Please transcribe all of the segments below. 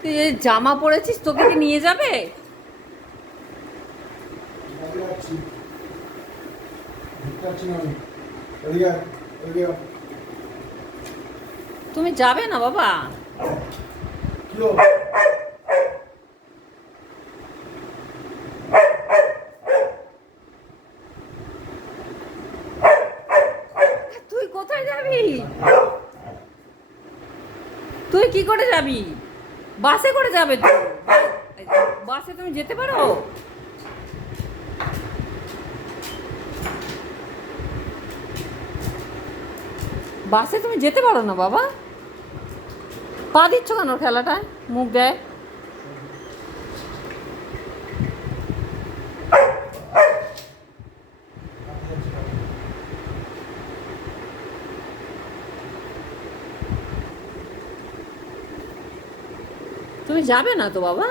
তুই এই জামা পরেছিস, তোকে কি নিয়ে যাবে? তুমি যাবে না বাবা? তুই কোথায় যাবি? তুই কি করে যাবি? বাসে করে যাবে তো? বাসে তুমি যেতে পারো? বাসে তুমি যেতে পারো না বাবা? পা দিচ্ছ কেন খেলাটায়? মুখ দেয়। তুমি যাবে না তো বাবা?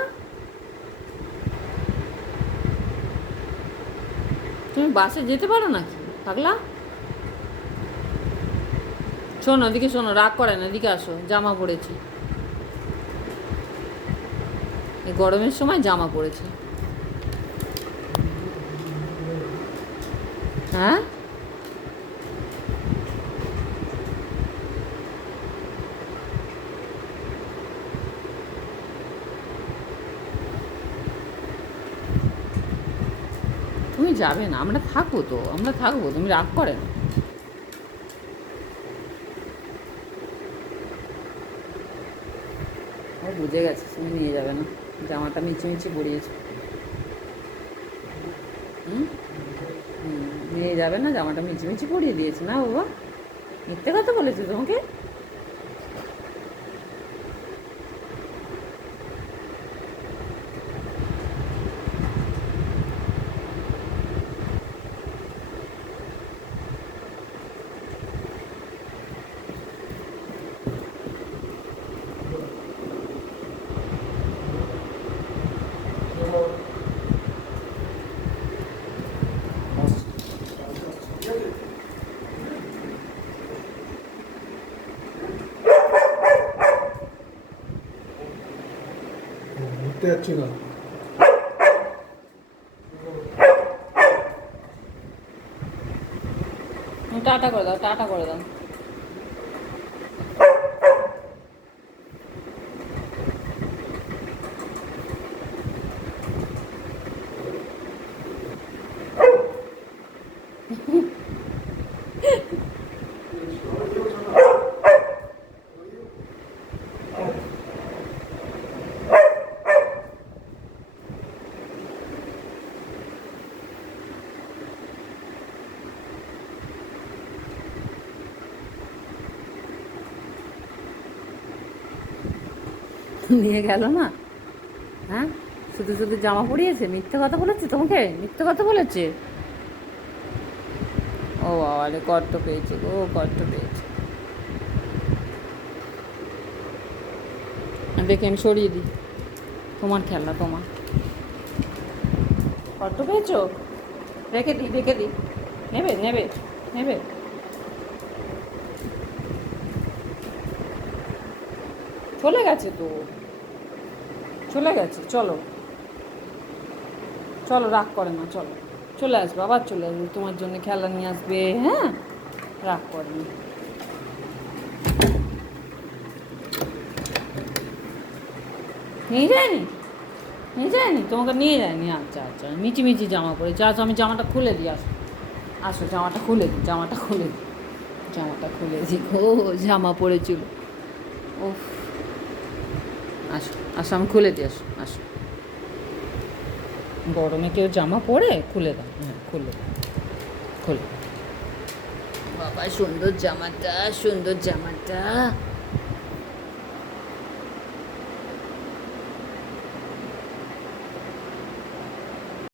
তুমি বাসে যেতে পারো নাকি পাগলা? শোনো, এদিকে শোনো, রাগ করে না, এদিকে আসো। জামা পরেছি, এই গরমের সময় জামা পরেছি। হ্যাঁ, তুমি যাবে না? আমরা থাকবো তো, আমরা থাকবো, তুমি রাগ করে না। ও বুঝে গেছে তুমি নিয়ে যাবে না, জামাটা মিচি পরিয়েছো। হুম, নিয়ে যাবে না, জামাটা মিচি পরিয়ে দিয়েছে না বাবা? মিথ্যে কথা বলেছে তোমাকে? ঘুরতে যাচ্ছি না। টাটা করে দাও, টাটা করে দাও। নিয়ে গেল না? হ্যাঁ, শুধু শুধু জামা পরিয়েছে, মিথ্যে কথা বলেছে তোমাকে, মিথ্যে কথা বলেছে। ও বাবা রে, কষ্ট পেয়েছে গো, কষ্ট পেয়েছে। দেখে আমি সরিয়ে দিই, তোমার খেলনা তোমার। কষ্ট পেয়েছো? রেখে দিই, রেখে দিই। নেবে নেবে নেবে? চলে গেছে তো, চলে গেছে। চলো চলো, রাগ করে না, চলো। চলে আসবে, আবার চলে আসবে, তোমার জন্য খেলা নিয়ে আসবে। হ্যাঁ, রাগ করে না। নিয়ে যায়নি? নিয়ে যায়নি তোমাকে? নিয়ে যায়নি? আচ্ছা আচ্ছা, মিচি জামা পরেছে। আচ্ছা, আমি জামাটা খুলে দিই, আসো আসো, জামাটা খুলে দিই, জামাটা খুলে দিই, জামাটা খুলে দিই। ও জামা পরেছিল। ও, আসো আসো, আমি খুলে দিই, আসো আসো। গরমে কেউ জামা পরে? খুলে দাও, হ্যাঁ খুলে দাও, খুলে। বাবা সুন্দর জামাটা, সুন্দর জামাটা।